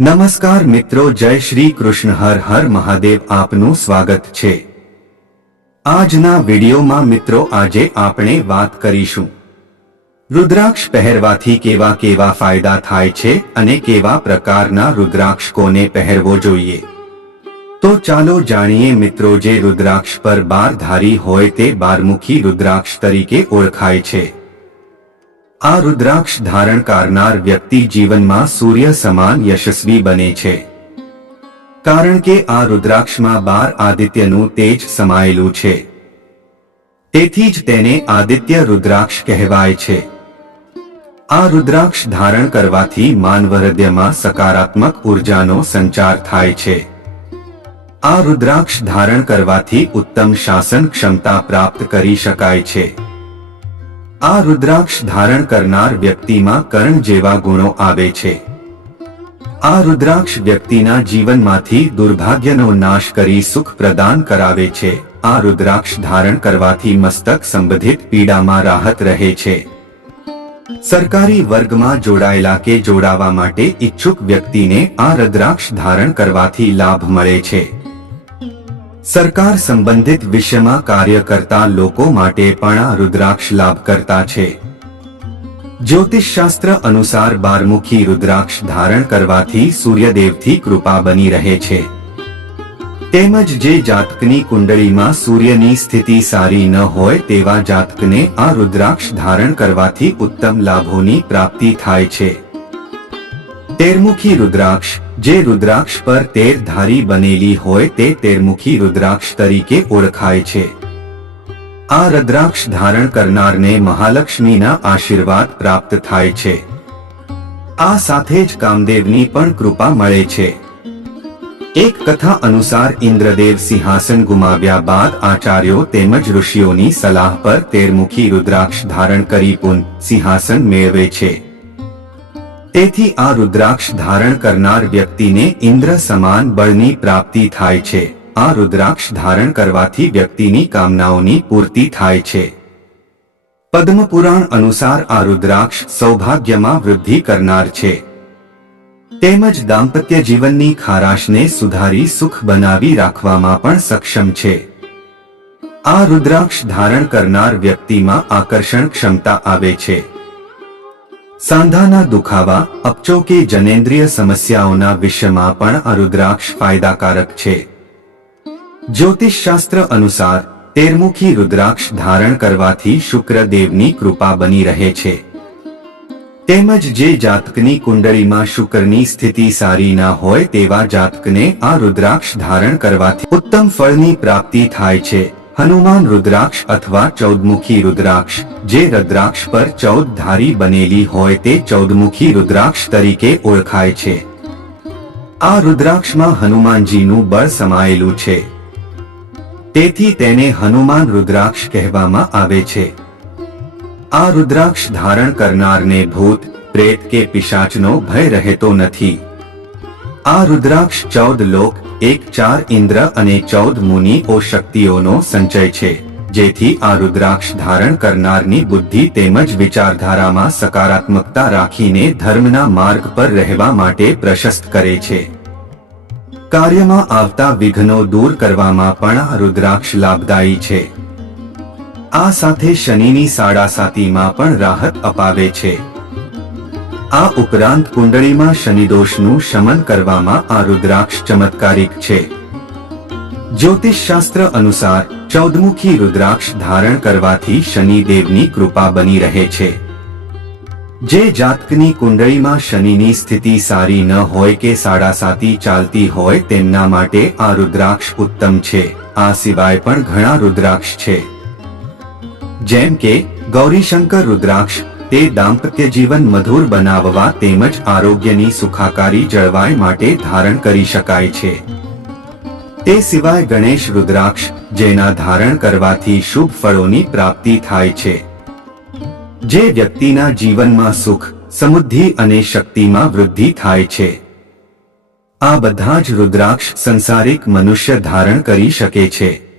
નમસ્કાર મિત્રો, જય શ્રી કૃષ્ણ. હર હર મહાદેવ, આપનું સ્વાગત છે. આજના વિડીયોમાં મિત્રો, આજે આપણે વાત કરીશું. રુદ્રાક્ષ પહેરવાથી કેવા કેવા ફાયદા થાય છે અને કેવા પ્રકારના રુદ્રાક્ષ કોને પહેરવો જોઈએ? તો ચાલો જાણીએ મિત્રો, જે રુદ્રાક્ષ પર બાર ધારી હોય તે બારમુખી રુદ્રાક્ષ તરીકે ઓળખાય છે. આ રુદ્રાક્ષ ધારણ કરનાર વ્યક્તિ જીવનમાં સૂર્ય સમાન યશસ્વી બને છે. કારણ કે આ રુદ્રાક્ષમાં બાર આદિત્યનું તેજ સમાયેલું છે. તેથી જ તેને આદિત્ય રુદ્રાક્ષ કહેવાય છે. આ રુદ્રાક્ષ ધારણ કરવાથી માનવહૃદયમાં સકારાત્મક ઉર્જાનો સંચાર થાય છે. આ રુદ્રાક્ષ ધારણ કરવાથી ઉત્તમ શાસન ક્ષમતા પ્રાપ્ત કરી શકાય છે. આ રુદ્રાક્ષ ધારણ કરનાર વ્યક્તિમાં કર્ણ જેવા ગુણો આવે છે. આ રુદ્રાક્ષ વ્યક્તિના જીવનમાંથી દુર્ભાગ્યનો નાશ કરી સુખ પ્રદાન કરાવે છે. આ રુદ્રાક્ષ ધારણ કરવાથી મસ્તક સંબંધિત પીડામાં રાહત રહે છે. સરકારી વર્ગમાં જોડાયેલા કે જોડાવા માટે ઈચ્છુક વ્યક્તિને આ રુદ્રાક્ષ ધારણ કરવાથી લાભ મળે છે. સરકાર સંબંધિત વિષયમાં કાર્ય કરતા લોકો માટે પણ આ રુદ્રાક્ષ લાભકર્તા છે. જ્યોતિષશાસ્ત્ર અનુસાર બારમુખી રુદ્રાક્ષ ધારણ કરવાથી સૂર્યદેવથી કૃપા બની રહે છે. તેમજ જે જાતકની કુંડળીમાં સૂર્યની સ્થિતિ સારી ન હોય તેવા જાતકને આ રુદ્રાક્ષ ધારણ કરવાથી ઉત્તમ લાભોની પ્રાપ્તિ થાય છે. તેરમુખી રુદ્રાક્ષ જે રુદ્રાક્ષ પર તેર ધારી બનેલી હોય તે તેરમુખી રુદ્રાક્ષ તરીકે ઓળખાય છે. આ રુદ્રાક્ષ ધારણ કરનારને મહાલક્ષ્મીના આશીર્વાદ પ્રાપ્ત થાય છે. આ સાથે જ કામદેવની પણ કૃપા મળે છે. એક કથા અનુસાર ઇન્દ્રદેવ સિંહાસન ગુમાવ્યા બાદ આચાર્યો તેમજ ઋષિઓની સલાહ પર તેરમુખી રુદ્રાક્ષ ધારણ કરી પુન સિંહાસન મેળવે છે. તેથી આ રુદ્રાક્ષ ધારણ કરનાર વ્યક્તિને ઇન્દ્ર સમાન બળની પ્રાપ્તિ થાય છે. આ રુદ્રાક્ષ ધારણ કરવાથી વ્યક્તિની કામનાઓની પૂર્તિ થાય છે. પદ્મપુરાણ અનુસાર આ રુદ્રાક્ષ સૌભાગ્યમાં વૃદ્ધિ કરનાર છે. તેમજ દાંપત્ય જીવનની ખારાશને સુધારી સુખ બનાવી રાખવામાં પણ સક્ષમ છે. આ રુદ્રાક્ષ ધારણ કરનાર વ્યક્તિમાં આકર્ષણ ક્ષમતા આવે છે. સાંધાના દુખાવા અપચો કે જનેન્દ્રિય સમસ્યાઓના વિષયમાં પણ અરુદ્રાક્ષ ફાયદાકારક છે. જ્યોતિષશાસ્ત્ર અનુસાર, તેરમુખી રુદ્રાક્ષ ધારણ કરવાથી શુક્રદેવની કૃપા બની રહે છે. તેમજ જે જાતકની કુંડળીમાં શુક્રની સ્થિતિ સારી ના હોય તેવા જાતકને આ રુદ્રાક્ષ ધારણ કરવાથી ઉત્તમ ફળની પ્રાપ્તિ થાય છે. હનુમાન રુદ્રાક્ષ અથવા ચૌદમુખી રુદ્રાક્ષ, જે રુદ્રાક્ષ પર ચૌદ ધારી બનેલી હોય તે ચૌદમુખી રુદ્રાક્ષ તરીકે ઓળખાય છે. આ રુદ્રાક્ષમાં હનુમાનજીનું બળ સમાયેલું છે. તેથી તેને હનુમાન રુદ્રાક્ષ કહેવામાં આવે છે. આ રુદ્રાક્ષ ધારણ કરનારને ભૂત, પ્રેત કે પિશાચનો ભય રહેતો નથી. આ રુદ્રાક્ષ ચૌદ લોક એક ચાર ઇન્દ્ર અને ચૌદ મુનિઓ શક્તિઓનો સંચય છે, જેથી આ રુદ્રાક્ષ ધારણ કરનારની બુદ્ધિ તેમજ વિચારધારામાં સકારાત્મકતા રાખીને ધર્મના માર્ગ પર રહેવા માટે પ્રશસ્ત કરે છે. કાર્યમાં આવતા વિઘ્નો દૂર કરવામાં પણ આ રુદ્રાક્ષ લાભદાયી છે. આ સાથે શનિની સાડા સાતીમાં પણ રાહત અપાવે છે. આ ઉપરાંત કુંડળીમાં શનિદોષનું શમન કરવામાં આ રુદ્રાક્ષ ચમત્કારિક છે. જ્યોતિષશાસ્ત્ર અનુસાર, ચૌદમુખી રુદ્રાક્ષ ધારણ કરવાથી શનિદેવની કૃપા બની રહે છે. જે જાતકની કુંડળીમાં શનિની સ્થિતિ સારી ન હોય કે સાડા સાતી ચાલતી હોય તેમના માટે આ રુદ્રાક્ષ ઉત્તમ છે. આ સિવાય પણ ઘણા રુદ્રાક્ષ છે. જેમ કે, ગૌરીશંકર રુદ્રાક્ષ તે દાંપત્ય જીવન મધુર બનાવવા તેમજ આરોગ્યની સુખાકારી જળવાય માટે ધારણ કરી શકાય છે. તે સિવાય ગણેશ રુદ્રાક્ષ, જેના ધારણ કરવાથી શુભ ફળોની પ્રાપ્તિ થાય છે. જે વ્યક્તિના જીવનમાં સુખ, સમૃદ્ધિ અને શક્તિમાં વૃદ્ધિ થાય છે. આ બધા જ રુદ્રાક્ષ સંસારિક મનુષ્ય ધારણ કરી શકે છે.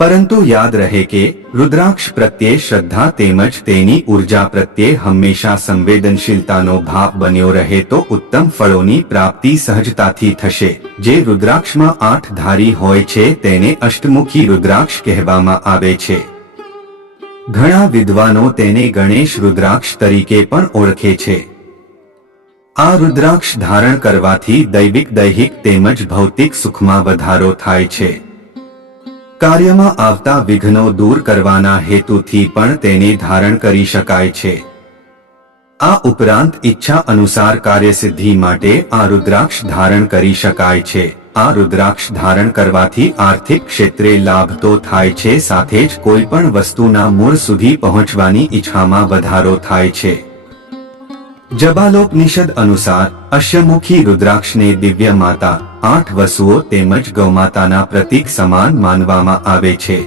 પરંતુ યાદ રહે કે, રુદ્રાક્ષ પ્રત્યે શ્રદ્ધા તેમજ તેની ઊર્જા પ્રત્યે હંમેશા સંવેદનશીલતાનો ભાવ બન્યો રહે તો ઉત્તમ ફળોની પ્રાપ્તિ સહજતાથી થશે. જે રુદ્રાક્ષમાં આઠ ધારી હોય છે તેને અષ્ટમુખી રુદ્રાક્ષ કહેવામાં આવે છે. ઘણા વિદ્વાનો તેને ગણેશ રુદ્રાક્ષ તરીકે પણ ઓળખે છે. આ રુદ્રાક્ષ ધારણ કરવાથી દૈવિક દૈહિક તેમજ ભૌતિક સુખમાં વધારો થાય છે. કાર્યમાં આવતા વિઘ્નો દૂર કરવાના હેતુથી પણ તેને ધારણ કરી શકાય છે. આ ઉપરાંત ઈચ્છા અનુસાર કાર્યસિદ્ધિ માટે આ રુદ્રાક્ષ ધારણ કરી શકાય છે. આ રુદ્રાક્ષ ધારણ કરવાથી આર્થિક ક્ષેત્રે લાભ તો થાય છે, સાથે જ કોઈ પણ વસ્તુના મૂળ સુધી પહોંચવાની ઈચ્છામાં વધારો થાય છે. જબાલોપનિષદ અનુસાર અશ્યમુખી રુદ્રાક્ષને દિવ્ય માતા આઠ વસુઓ તેમજ ગૌમાતાના પ્રતીક સમાન માનવામાં આવે છે.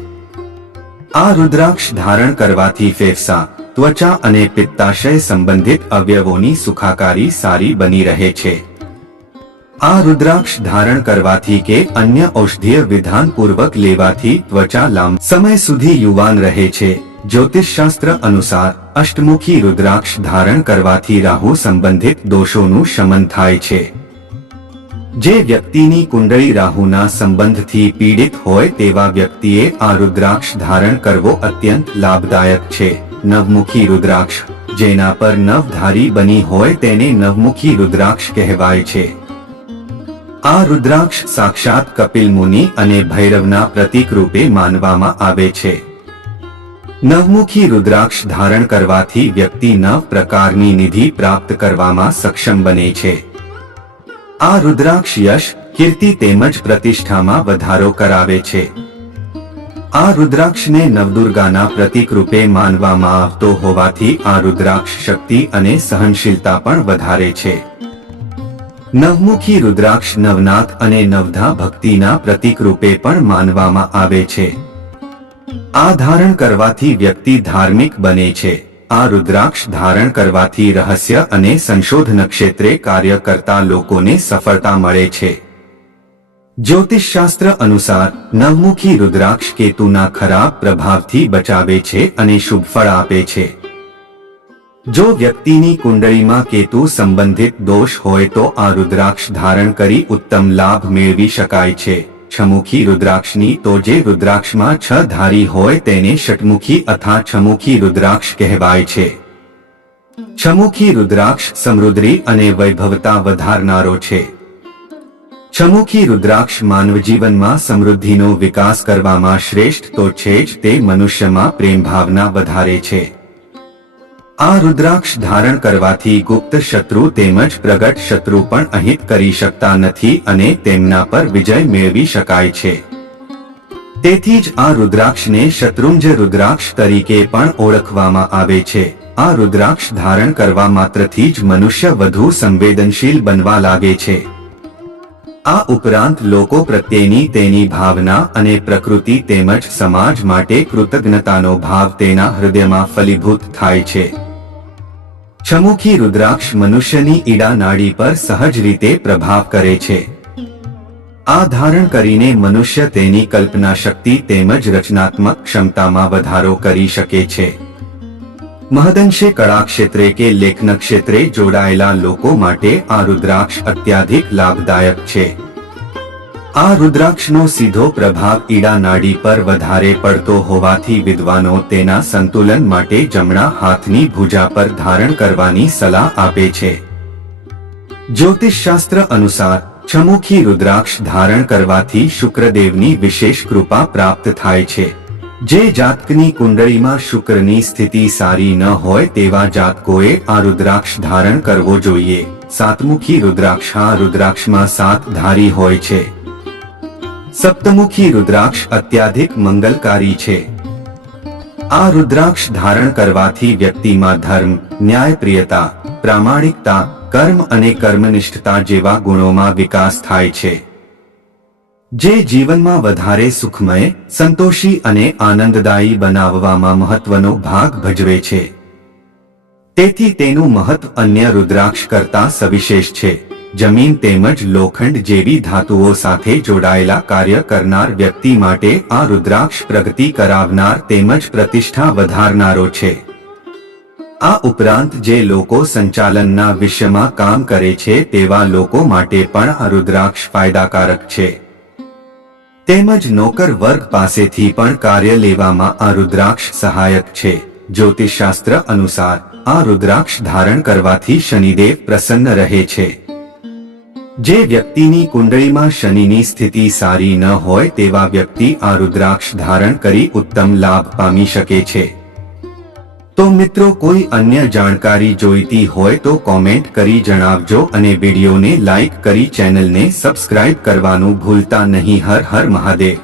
આ રુદ્રાક્ષ ધારણ કરવાથી ફેફસા, ત્વચા અને પિત્તાશય સંબંધિત અવયવોની સુખાકારી સારી બની રહે છે. આ રુદ્રાક્ષ ધારણ કરવાથી કે અન્ય ઔષધીય વિધાનપૂર્વક લેવાથી ત્વચા લાંબ સમય સુધી યુવાન રહે છે. જ્યોતિષશાસ્ત્ર અનુસાર અષ્ટમુખી રુદ્રાક્ષ ધારણ કરવાથી રાહુ સંબંધિત દોષોનું શમન થાય છે. જે વ્યક્તિની કુંડળી રાહુના સંબંધથી પીડિત હોય તેવા વ્યક્તિએ આ રુદ્રાક્ષ ધારણ કરવો અત્યંત લાભદાયક છે. નવમુખી રુદ્રાક્ષ, જેના પર નવધારી બની હોય તેને નવમુખી રુદ્રાક્ષ કહેવાય છે. આ રુદ્રાક્ષ સાક્ષાત કપિલ મુનિ અને ભૈરવના પ્રતીક રૂપે માનવામાં આવે છે. નવમુખી રુદ્રાક્ષ ધારણ કરવાથી વ્યક્તિ નવ પ્રકારની નિધિ પ્રાપ્ત કરવામાં સક્ષમ બને છે. આ રુદ્રાક્ષ યશ, કીર્તિ તેમજ પ્રતિષ્ઠામાં વધારો કરાવે છે. આ રુદ્રાક્ષને નવદુર્ગાના પ્રતીક રૂપે માનવામાં આવતો હોવાથી આ રુદ્રાક્ષ શક્તિ અને સહનશીલતા પણ વધારે છે. નવમુખી રુદ્રાક્ષ નવનાથ અને નવધા ભક્તિના પ્રતીક રૂપે પણ માનવામાં આવે છે. આ ધારણ કરવાથી વ્યક્તિ ધાર્મિક બને છે. આ રુદ્રાક્ષ ધારણ કરવાથી રહસ્ય અને સંશોધન ક્ષેત્રે કાર્ય કરતા લોકોને સફળતા મળે છે. જ્યોતિષશાસ્ત્ર અનુસાર, નવમુખી રુદ્રાક્ષ કેતુના ખરાબ પ્રભાવથી બચાવે છે અને શુભ ફળ આપે છે. જો વ્યક્તિની કુંડળીમાં કેતુ સંબંધિત દોષ હોય તો આ રુદ્રાક્ષ ધારણ કરી ઉત્તમ લાભ મેળવી શકાય છે. છમુખી રુદ્રાક્ષની તો જે રુદ્રાક્ષમાં છ ધારી હોય તેને ષટમુખી અથા છમુખી રુદ્રાક્ષ કહેવાય છે. છમુખી રુદ્રાક્ષ સમૃદ્ધિ અને વૈભવતા વધારનારો છે. છમુખી રુદ્રાક્ષ માનવ જીવનમાં સમૃદ્ધિનો વિકાસ કરવામાં શ્રેષ્ઠ તો છે જ તે મનુષ્યમાં પ્રેમ ભાવના વધારે છે. આ રુદ્રાક્ષ ધારણ કરવાથી ગુપ્ત શત્રુ તેમજ પ્રગટ શત્રુ પણ અહિત કરી શકતા નથી અને તેમના પર વિજય મેળવી શકાય છે. તેથી જ આ રુદ્રાક્ષને શત્રુંજ રુદ્રાક્ષ તરીકે પણ ઓળખવામાં આવે છે. આ રુદ્રાક્ષ ધારણ કરવા માત્રથી જ મનુષ્ય વધુ સંવેદનશીલ બનવા લાગે છે. આ ઉપરાંત લોકો પ્રત્યેની તેની ભાવના અને પ્રકૃતિ તેમજ સમાજ માટે કૃતજ્ઞતાનો ભાવ તેના હૃદયમાં ફલીભૂત થાય છે. છમુખી રુદ્રાક્ષ મનુષ્યની ઈડા નાડી પર સહજ રીતે પ્રભાવ કરે છે. આ ધારણ કરીને મનુષ્ય તેની કલ્પના શક્તિ તેમજ રચનાત્મક ક્ષમતામાં વધારો કરી શકે છે. મહદંશે કળા ક્ષેત્રે કે લેખન ક્ષેત્રે જોડાયેલા લોકો માટે આ રુદ્રાક્ષ અત્યાધિક લાભદાયક છે. આ રુદ્રાક્ષનો સીધો પ્રભાવ ઈડા નાડી પર વધારે પડતો હોવાથી વિદ્વાનો તેના સંતુલન માટે જમણા હાથની ભુજા પર ધારણ કરવાની સલાહ આપે છે. જ્યોતિષશાસ્ત્ર અનુસાર, છમુખી રુદ્રાક્ષ ધારણ કરવાથી શુક્રદેવની વિશેષ કૃપા પ્રાપ્ત થાય છે. જે જાતકની કુંડળીમાં શુક્રની સ્થિતિ સારી ન હોય તેવા જાતકોએ આ રુદ્રાક્ષ ધારણ કરવો જોઈએ. સાતમુખી રુદ્રાક્ષ આ રુદ્રાક્ષમાં સાત ધારી હોય છે. સપ્તમુખી રુદ્રાક્ષ અત્યાધિક મંગલકારી છે. આ રુદ્રાક્ષ ધારણ કરવાથી વ્યક્તિમાં ધર્મ ન્યાયપ્રિયતા પ્રામાણિકતા, કર્મ અને કર્મનિષ્ઠતા જેવા ગુણોમાં વિકાસ થાય છે. જે જીવનમાં વધારે સુખમય, સંતોષી અને આનંદદાયી બનાવવામાં મહત્વનો ભાગ ભજવે છે. તેથી તેનું મહત્વ અન્ય રુદ્રાક્ષ કરતા સવિશેષ છે. જમીન તેમજ લોખંડ જેવી ધાતુઓ સાથે જોડાયેલા કાર્ય કરનાર વ્યક્તિ માટે આ રુદ્રાક્ષ પ્રગતિ કરાવનાર તેમજ પ્રતિષ્ઠા વધારનારો છે. આ ઉપરાંત જે લોકો સંચાલનના વિષયમાં કામ કરે છે તેવા લોકો માટે પણ આ રુદ્રાક્ષ ફાયદાકારક છે. તેમજ નોકર વર્ગ પાસેથી પણ કાર્ય લેવામાં આ રુદ્રાક્ષ સહાયક છે. જ્યોતિષશાસ્ત્ર અનુસાર આ રુદ્રાક્ષ ધારણ કરવાથી શનિદેવ પ્રસન્ન રહે છે. જે વ્યક્તિની કુંડળીમાં શનિની સ્થિતિ સારી ન હોય તેવા વ્યક્તિ આ રુદ્રાક્ષ ધારણ કરી ઉત્તમ લાભ પામી શકે છે. તો મિત્રો કોઈ અન્ય જાણકારી જોઈતી હોય તો કોમેન્ટ કરી જણાવજો અને વિડીયોને લાઇક કરી ચેનલને સબસ્ક્રાઇબ કરવાનું ભૂલતા નહીં. હર હર મહાદેવ.